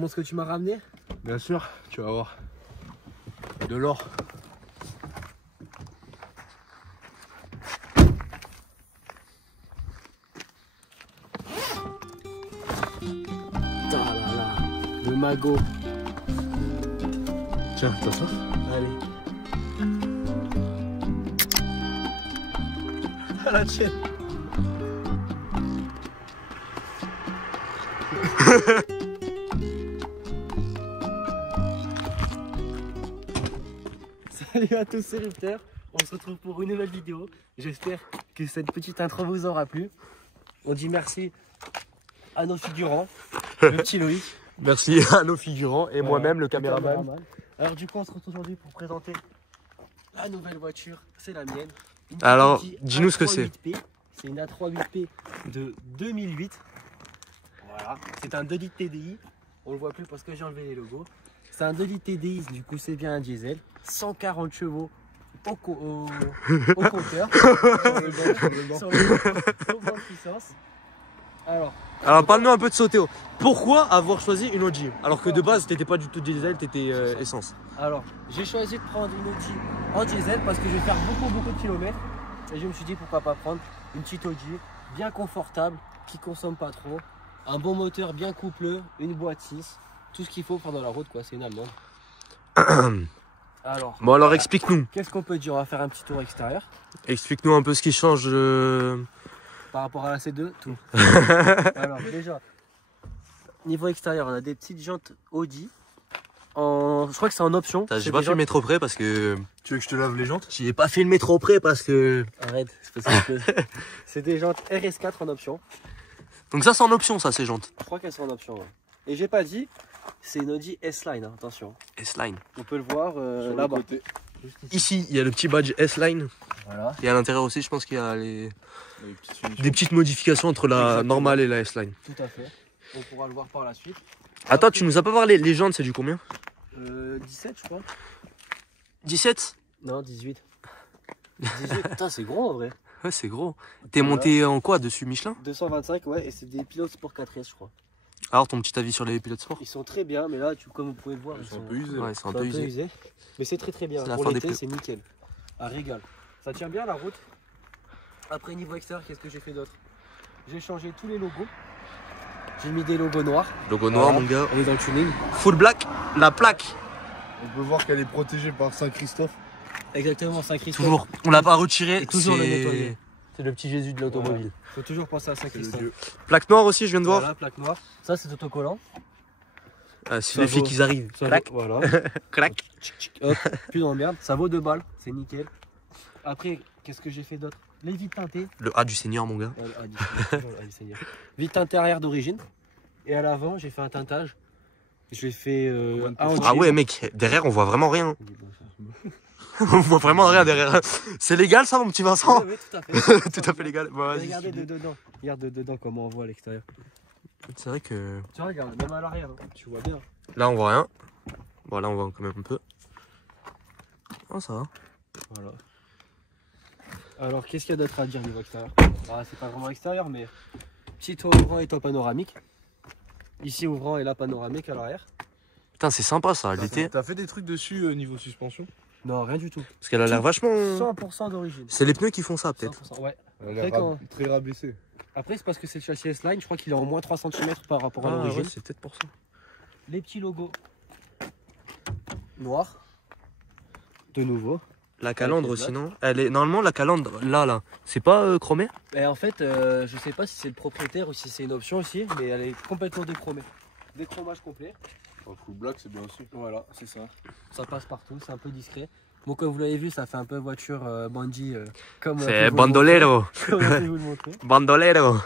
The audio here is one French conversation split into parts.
montres ce que tu m'as ramené? Bien sûr, tu vas voir. De l'or. Putain, là, là. Le magot. Tiens, t'as ça? Allez. À la tienne. Salut à tous, c'est Rifter. On se retrouve pour une nouvelle vidéo. J'espère que cette petite intro vous aura plu. On dit merci à nos figurants, le petit Loïc. Merci à nos figurants et moi-même, le caméraman. Alors du coup, on se retrouve aujourd'hui pour présenter la nouvelle voiture. C'est la mienne. Une Alors, Audi dis-nous ce que c'est. A3 8P. C'est une A3 8P de 2008. Voilà, c'est un 2 litres TDI. On le voit plus parce que j'ai enlevé les logos. C'est un 2 litres TDI, du coup c'est bien un diesel. 140 chevaux au compteur. Sur le banc de puissance. Alors parle-nous un peu de Soteo. Pourquoi avoir choisi une Audi? Alors que de base, t'étais pas du tout diesel, t'étais essence. Alors, j'ai choisi de prendre une Audi en diesel parce que je vais faire beaucoup de kilomètres. Et je me suis dit pourquoi pas prendre une petite Audi bien confortable, qui consomme pas trop. Un bon moteur bien coupleux, une boîte 6. Tout ce qu'il faut faire dans la route, quoi, c'est une allemande. Alors, Bon alors explique-nous. qu'est-ce qu'on peut dire? On va faire un petit tour extérieur. Explique-nous un peu ce qui change. Par rapport à la C2, tout. Alors déjà, niveau extérieur, on a des petites jantes Audi. Je crois que c'est en option. J'ai pas fait le métro près parce que. Tu veux que je te lave les jantes? J'ai pas fait le métro près parce que. Arrête, c'est parce que c'est des jantes RS4 en option. Donc ça c'est en option ça, ces jantes. Je crois qu'elles sont en option. Ouais. Et j'ai pas dit, c'est une Audi S-Line, hein, attention. S-Line. On peut le voir là-bas. Ici, il y a le petit badge S-Line. Voilà. Et à l'intérieur aussi, je pense qu'il y a des petites modifications entre la Exactement. normale et la S-Line. Tout à fait. On pourra le voir par la suite. Attends, tu nous as pas parlé, les jantes, c'est du combien? 17, je crois. 17? Non, 18. 18, putain, c'est gros en vrai. Ouais, c'est gros. T'es monté en quoi dessus, Michelin? 225, ouais, et c'est des pilotes Sport 4S, je crois. Alors, ton petit avis sur les pilotes sport? Ils sont très bien, mais là, comme vous pouvez le voir, ils sont un peu usés. Ouais, ils sont un peu peu usés. usés. Mais c'est très bien. C'est la Pour fin des l'été, pneus. c'est nickel. Un régal. Ça tient bien la route. Après, niveau extérieur, qu'est-ce que j'ai fait d'autre? J'ai changé tous les logos. J'ai mis des logos noirs. Logo noir, Voilà. mon gars. On est dans le tuning. Full black, la plaque. On peut voir qu'elle est protégée par Saint-Christophe. Exactement, Saint-Christophe. Toujours, on l'a pas retiré. Et toujours le nettoyer. C'est le petit Jésus de l'automobile. Faut toujours penser à Saint-Christophe. Plaque noire aussi, je viens de voir. Voilà, plaque noire. Ça, c'est autocollant. Ah, c'est Ça les filles vaut- qui arrivent. Ça Clac, vaut- Voilà. clac. Hop, plus d'emmerde. Ça vaut 2 balles, c'est nickel. Après, qu'est-ce que j'ai fait d'autre? Les vitres teintées. Le A du Seigneur, mon gars. Vitres teintées arrière d'origine. Et à l'avant, j'ai fait un teintage. Je l'ai fait Ah ouais, mec, derrière, on voit vraiment rien. On voit vraiment rien derrière. C'est légal, ça, mon petit Vincent? Oui, tout à fait. Tout à fait légal. Bah, vas-y, Regardez suis-le. de dedans. Regarde de dedans comment on voit à l'extérieur. C'est vrai que Tu regardes, même à l'arrière, hein. Tu vois bien. là, on voit rien. Bon, là, on voit quand même un peu. Oh, ça va. Voilà. Alors, qu'est-ce qu'il y a d'autre à dire niveau extérieur? Ah, c'est pas vraiment extérieur, mais petit toit ouvrant et toit panoramique. Ici, ouvrant et là, panoramique à l'arrière. Putain, c'est sympa, ça, l'été. T'as fait des trucs dessus niveau suspension? Non, rien du tout. Parce qu'elle a l'air vachement. 100% d'origine. C'est les pneus qui font ça, peut-être. 100%, ouais. Elle a Très l'air quand- très rabaissée. Après, c'est parce que c'est le châssis S-Line. Je crois qu'il est en moins 3 cm par rapport à Ah, l'origine. ouais, c'est peut-être pour ça. Les petits logos noirs. De nouveau. La calandre les aussi, non? Elle est normalement la calandre là, c'est pas chromé? Et en fait, je sais pas si c'est le propriétaire ou si c'est une option aussi, mais elle est complètement déchromée. Déchromage complet. En full black, c'est bien aussi. Voilà, c'est ça. Ça passe partout, c'est un peu discret. Bon, comme vous l'avez vu, ça fait un peu voiture bandit. Comme on a pu C'est vous le bandolero. montrer. Comme on a pu vous le montrer. Bandolero.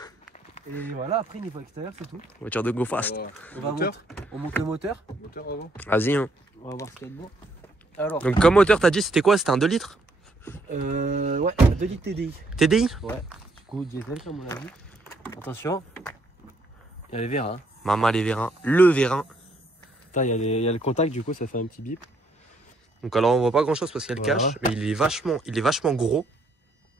Et voilà, après, niveau extérieur, c'est tout. Voiture de go fast. Voilà. On, Le va moteur on monte le moteur. Moteur avant. Vas-y, hein. On va voir ce qu'il y a dedans. Alors, Donc, comme moteur, t'as dit, c'était quoi? C'était un 2 litres? ouais, 2 litres TDI. TDI? Ouais, du coup, diesel, comme on l'a vu. Attention, il y a les vérins. Maman, les vérins. Le vérin. Putain, il y a le contact, du coup, ça fait un petit bip. Donc, alors, on voit pas grand chose parce qu'il y a le Voilà. cache, mais il est vachement gros.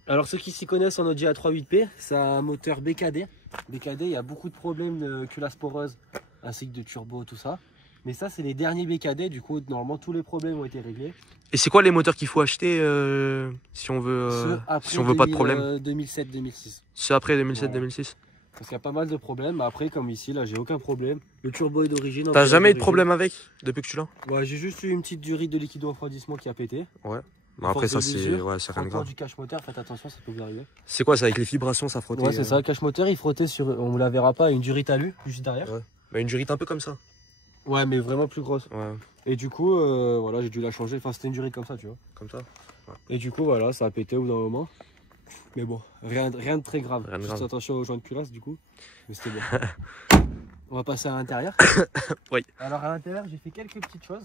Alors, ceux qui s'y connaissent en Audi A3 8P, c'est un moteur BKD. BKD, il y a beaucoup de problèmes de culasse poreuse ainsi que de turbo, tout ça. Mais ça, c'est les derniers BKD, du coup, normalement, tous les problèmes ont été réglés. Et c'est quoi les moteurs qu'il faut acheter si on veut, si on veut pas de problème 2007-2006. C'est après 2007-2006. Parce qu'il y a pas mal de problèmes. Mais après, comme ici, là, j'ai aucun problème. Le turbo est d'origine. T'as jamais eu de problème avec depuis que tu l'as? Ouais, j'ai juste eu une petite durite de liquide refroidissement qui a pété. Ouais. Bah après, ça, c'est rien de grave. Du cache moteur, faites attention, ça peut vous arriver. C'est quoi, ça avec les vibrations, ça frottait? Ouais, c'est ça. Le cache moteur, il frottait sur. On ne la verra pas, une durite alu, juste derrière. Ouais. Bah, une durite un peu comme ça. Ouais, mais vraiment plus grosse. Ouais. Et du coup, voilà, j'ai dû la changer. Enfin, c'était une durite comme ça, tu vois. Comme ça. Ouais. Et du coup, voilà, ça a pété au bout d'un moment. Mais bon, rien de très grave. Rien de Juste grave. attention aux joints de culasse, du coup. Mais c'était bon. On va passer à l'intérieur. Oui. Alors, à l'intérieur, j'ai fait quelques petites choses.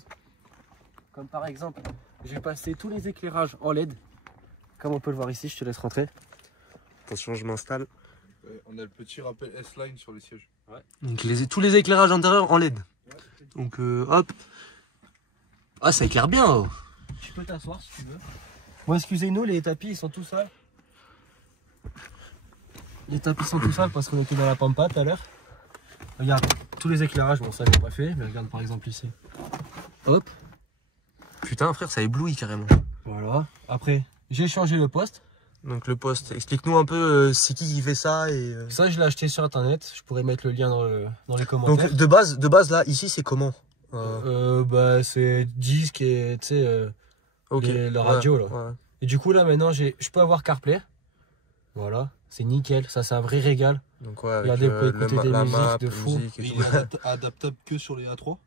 Comme par exemple, j'ai passé tous les éclairages en LED. Comme on peut le voir ici, je te laisse rentrer. Attention, je m'installe. Ouais, on a le petit rappel S-Line sur les sièges. Ouais. Donc tous les éclairages intérieurs en LED. Donc hop. Ah, ça éclaire bien. Oh. Tu peux t'asseoir si tu veux. Bon, excusez-nous, les tapis ils sont tout sales. Les tapis sont tout sales parce qu'on était dans la pampa tout à l'heure. Regarde, tous les éclairages, bon ça j'ai pas fait, mais regarde par exemple ici. Hop, Putain, frère, ça éblouit carrément. voilà. Après, j'ai changé le poste. Donc le poste, explique-nous un peu c'est qui fait ça et. Ça, je l'ai acheté sur internet. Je pourrais mettre le lien dans les commentaires. Donc de base là, ici c'est comment Bah, c'est disque et tu sais, Ok. le radio là. Ouais. Et du coup, là maintenant, je peux avoir CarPlay. Voilà, c'est nickel. Ça, c'est un vrai régal. Donc ouais, avec Regardez, vous pouvez écouter des la musiques map, de la fou. musique et Mais tout. il est adaptable que sur les A3.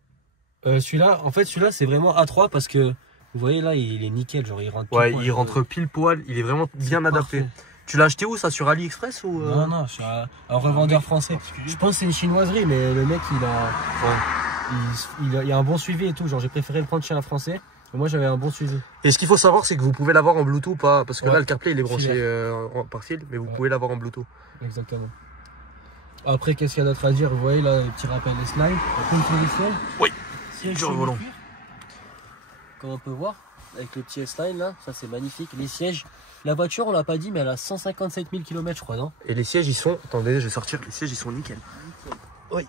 Celui-là, c'est vraiment A3 parce que vous voyez là, il est nickel. Genre, il rentre. Ouais, tout poil, il rentre pile poil, il est vraiment bien adapté. parfait. Tu l'as acheté où ça, sur AliExpress ou Non, je suis un revendeur français. Je pense que c'est une chinoiserie, mais le mec, il a un bon suivi et tout. Genre, j'ai préféré le prendre chez un français. Mais moi, j'avais un bon suivi. Et ce qu'il faut savoir, c'est que vous pouvez l'avoir en Bluetooth, pas parce que Ouais. là le CarPlay il est branché par fil, mais vous pouvez l'avoir en Bluetooth. Exactement. Après, qu'est-ce qu'il y a d'autre à dire? Vous voyez là, le petit rappel des slides. Après, sur les sièges. Oui. Sièges Dur volant. semi-cuir. Comme on peut voir, avec le petit S-Line là, ça c'est magnifique. Les sièges, la voiture, on l'a pas dit, mais elle a 157 000 km, je crois, non? Et les sièges ils sont, attendez, je vais sortir, les sièges ils sont nickel. Oui.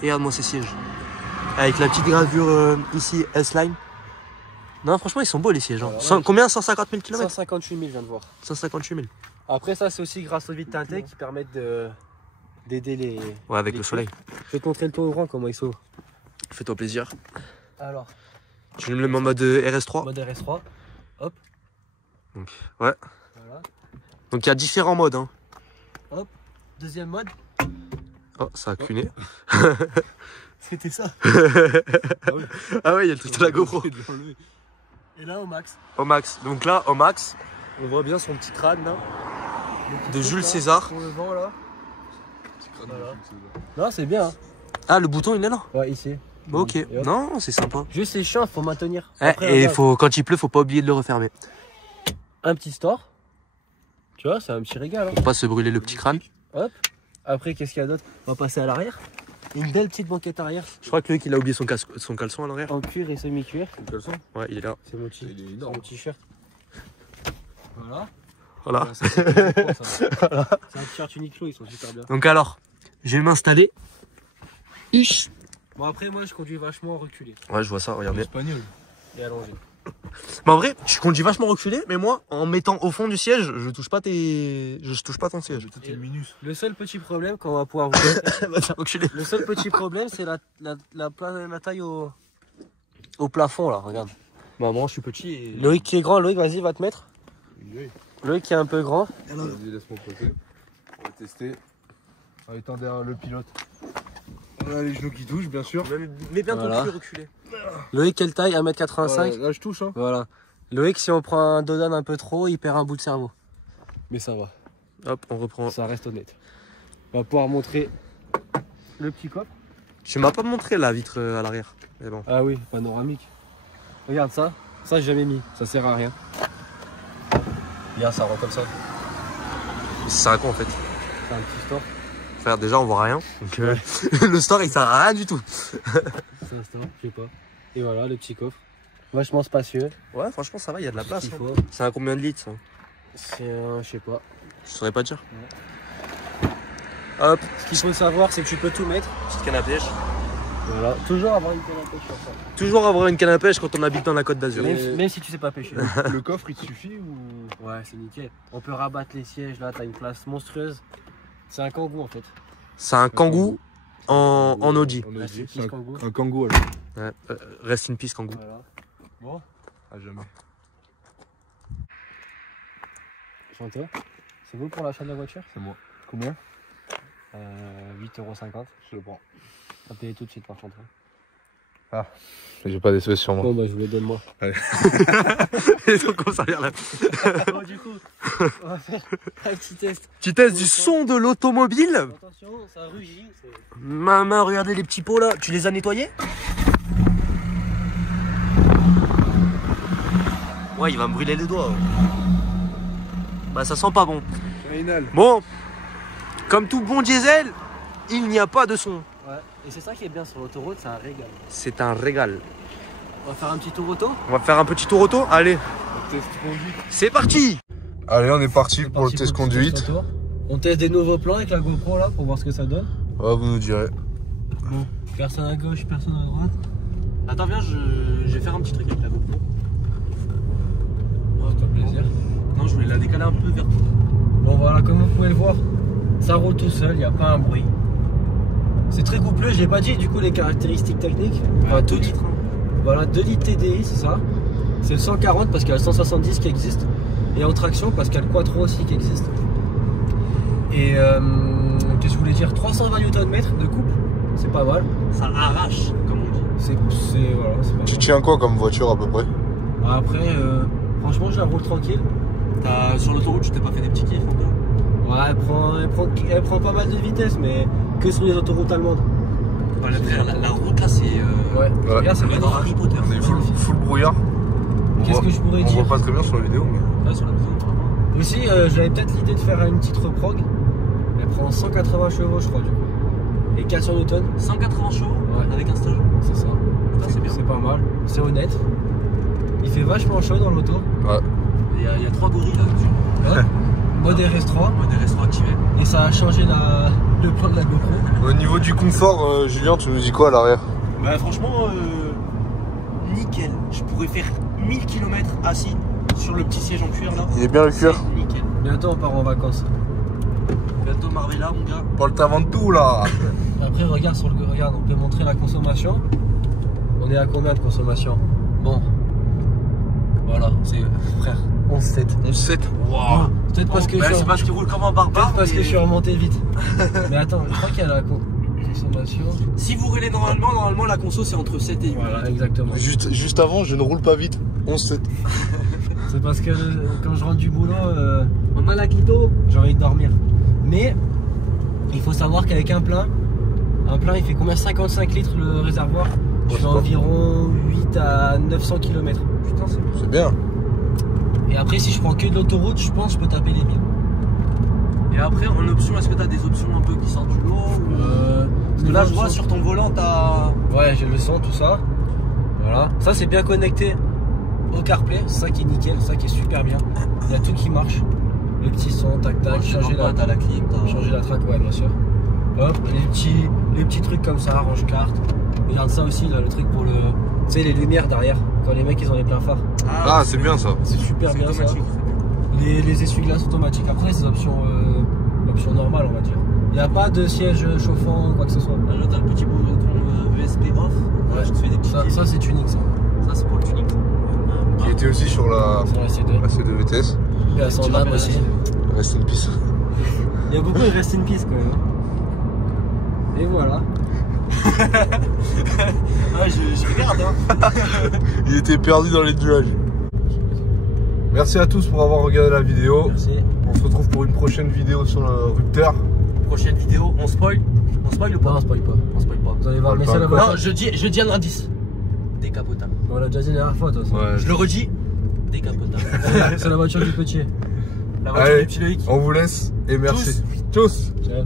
Regarde-moi ces sièges. Avec la petite gravure ici, S-Line. Non, franchement, ils sont beaux les sièges. Hein. Ouais, Combien 150 000 km? 158 000, je viens de voir. 158 000. Après, ça c'est aussi grâce aux vitres teintées qui permettent d'aider les. Ouais, avec les le soleil. Je vais te montrer le tour ouvrant, comment il s'ouvre. Fais-toi plaisir. Alors, Tu me le mets en mode RS3. mode RS3. Hop. Donc, ouais. Voilà. Donc il y a différents modes. Hein. Hop. Deuxième mode. Oh, ça a cuné. C'était ça. Ah ouais, il y a le truc de la GoPro. Et là, au max. Au max. Donc là, au max, on voit bien son petit crâne là, de Jules César. Pour le vent là. Voilà. Non, c'est bien. Hein. Ah, le bouton il est là. Ouais, ici. Ok. Et hop. Non, c'est sympa. Juste c'est chiant, faut maintenir. Eh, Après, et regarde, quand il pleut, faut pas oublier de le refermer. un petit store. Tu vois, c'est un petit régal. Hein. Pour pas se brûler le petit crâne. Hop. Après, qu'est-ce qu'il y a d'autre? On va passer à l'arrière. Une belle petite banquette arrière Je crois que lui, il a oublié son caleçon à l'arrière. en cuir et semi-cuir. Ouais, il est là. C'est mon énorme. t-shirt. Voilà. Voilà. C'est un t-shirt Uniqlo, ils sont super bien. Donc alors, je vais m'installer. Bon, après, moi, je conduis vachement reculé Ouais, je vois ça, regardez. Espagnol. et allongé. Mais en vrai, je conduis vachement reculé, mais moi, en mettant au fond du siège, je touche pas ton siège. Tout est minus. Le seul petit problème, quand on va pouvoir vous Reculé. le seul petit problème, c'est la taille au plafond, là, regarde. Bah, moi, je suis petit et. Loïc qui est grand, Loïc, vas-y, va te mettre. Oui. Loïc qui est un peu grand. Vas-y, laisse-moi poser. On va tester. En étant derrière le pilote. On a les genoux qui touchent, bien sûr. Mais bien Voilà. ton cul reculé. Loïc, quelle taille? 1m85. Là, je touche. Hein. Voilà. Loïc, si on prend un dodan un peu trop, il perd un bout de cerveau. Mais ça va, Hop, on reprend. ça reste honnête. On va pouvoir montrer le petit coffre. Tu m'as pas montré la vitre à l'arrière. Mais bon. Ah oui, panoramique. Regarde ça. Ça, j'ai jamais mis. Ça sert à rien. Regarde, ça rend comme ça. Ça sert à quoi en fait? C'est un petit store. Frère, déjà on voit rien. Donc le store il sert à rien du tout. C'est un store, je sais pas. Et voilà, le petit coffre. Vachement spacieux. Ouais, franchement ça va, il y a de la place. Il hein. faut. C'est un combien de litres ça? C'est un, je sais pas. Je saurais pas dire. Hop, Ce qu'il faut savoir, c'est que tu peux tout mettre. petite canne à pêche. Voilà, toujours avoir une canne à pêche sur ça. Toujours avoir une canne à pêche quand on habite dans la Côte d'Azur. Même si tu sais pas pêcher. Le coffre, il te suffit ou... Ouais, c'est nickel. On peut rabattre les sièges là, t'as une place monstrueuse. C'est un kangou en fait. C'est un kangou en Oji. On a dit, petit kangou. un kangou alors. Ouais, rest in peace, kangou. Voilà. Bon, À jamais. chanteur. C'est vous pour l'achat de la voiture? C'est moi. Combien? 8,50 €. Je le prends. On va payer tout de suite par contre. J'ai pas d'espèces sur moi. Bon bah je vous les donne moi. Et donc on s'en vient là. Bon du coup, on va faire un petit test. Petit test du son de l'automobile. Attention, ça rugit. Maman, regardez les petits pots là. Tu les as nettoyés? Ouais, il va me brûler les doigts. Bah ça sent pas bon. Final. Bon, comme tout bon diesel, il n'y a pas de son. Ouais, et c'est ça qui est bien sur l'autoroute, c'est un régal. C'est un régal. On va faire un petit tour auto. On va faire un petit tour auto. Allez, Test conduite. c'est parti. Allez, on est parti pour le test conduite. On teste des nouveaux plans avec la GoPro là pour voir ce que ça donne. Ouais, vous nous direz. Bon, personne à gauche, personne à droite. Attends, viens, je vais faire un petit truc avec la GoPro. Oh, t'as plaisir. Non, je voulais la décaler un peu vers toi. Bon, voilà, comme vous pouvez le voir, ça roule tout seul, il n'y a pas un bruit. C'est très coupleux, je l'ai pas dit du coup les caractéristiques techniques. Enfin, 2 litres. Voilà, 2 litres TDI, c'est ça. C'est le 140 parce qu'il y a le 170 qui existe. Et en traction parce qu'il y a le Quattro aussi qui existe. Et qu'est-ce que je voulais dire, 320 Nm de couple, c'est pas mal. Ça arrache, comme on dit. C'est voilà, c'est pas Tu mal. tiens quoi comme voiture à peu près? Après, franchement, je la roule tranquille. Sur l'autoroute, tu t'es pas fait des petits kiffs un peu? Ouais, elle prend pas mal de vitesse, mais que sur les autoroutes allemandes. La route là, c'est. Ouais, Ouais. regarde, c'est dans magnifique. Harry Potter. On est full brouillard. Qu'est-ce que je pourrais On dire voit pas très bien sur la vidéo, mais... Là, sur la maison, vraiment. Aussi, j'avais peut-être l'idée de faire une petite reprog. Elle prend 180 chevaux, je crois, du coup. Et 400 Newton, 180 chevaux Ouais. avec un stage. c'est ça. C'est bien. C'est pas mal, c'est honnête. Il fait vachement chaud dans l'auto. Ouais. Il y a 3 gorilles là-dessus. Ouais. Mode RS3. Ouais, des restaurants activés. Et ça a changé le plan de la GoPro. Au niveau du confort, Julien, tu nous dis quoi à l'arrière? Bah, franchement, nickel. Je pourrais faire 1000 km assis sur le petit siège en cuir là. Il est bien le cuir. C'est nickel. Bientôt on part en vacances. Bientôt Marvella, mon gars. Pas le avant de tout là. Après regarde regarde, on peut montrer la consommation. On est à combien de consommation? Bon. Voilà, c'est frère, 11,7. 11,7. Waouh. Peut-être parce que C'est parce qu'il roule comme un barbare. peut-être parce que mais- je suis remonté vite. Mais attends, je crois qu'il y a la consommation. Si vous roulez normalement la conso c'est entre 7 et 8. Voilà, exactement. Juste avant, je ne roule pas vite. 11,7. C'est parce que quand je rentre du boulot, On a la Quito. j'ai envie de dormir. Mais il faut savoir qu'avec un plein il fait combien? 55 litres le réservoir. Je fais environ 8 à 900 km. Putain, c'est C'est bien. Et après, si je prends que de l'autoroute, je pense que je peux taper les 1000. Et après, en option, est-ce que t'as des options un peu qui sortent du lot ou... Parce que là, je vois sur ton volant, t'as. Ouais, j'ai le son, tout ça. Voilà. Ça, c'est bien connecté au CarPlay. C'est ça qui est nickel, c'est ça qui est super bien. Il y a tout qui marche. Le petit son, tac tac, changer t'as la clim, changer la track, ouais, bien sûr. Hop, les petits trucs comme ça, range carte. Regarde ça aussi, là, le truc pour le. Tu sais, les lumières derrière, quand les mecs ils ont les pleins phares. Ah, c'est bien ça. C'est super C'est bien automatique. ça. Les essuie-glaces automatiques. Après, c'est option normale, on va dire. Il n'y a pas de siège chauffant ou quoi que ce soit. Là, t'as le petit bouton ESP off. Ouais. Je te fais des petits. Ça c'est tuning, ça. Ça, c'est pour le tuning. Qui était aussi sur la C'est la C2. C2 vitesse. Et à 100 lames aussi. Reste une piste. Il y a beaucoup de rest in peace quand même. Et voilà. Ah, je regarde, hein. Il était perdu dans les nuages. Merci à tous pour avoir regardé la vidéo. Merci. On se retrouve pour une prochaine vidéo sur le Rupteur. Prochaine vidéo, on spoil. On spoil ou pas? Non, on spoil pas. On spoil pas. Vous allez voir, On mais spoil c'est la pas. voiture. Non, je dis un indice. Décapotable. On l'a déjà dit la dernière fois, de toute façon. Ouais. Je le redis. Décapotable. C'est la voiture du petit. La voiture Allez, du petit Loïc. on vous laisse et merci. Tchuss. Ciao.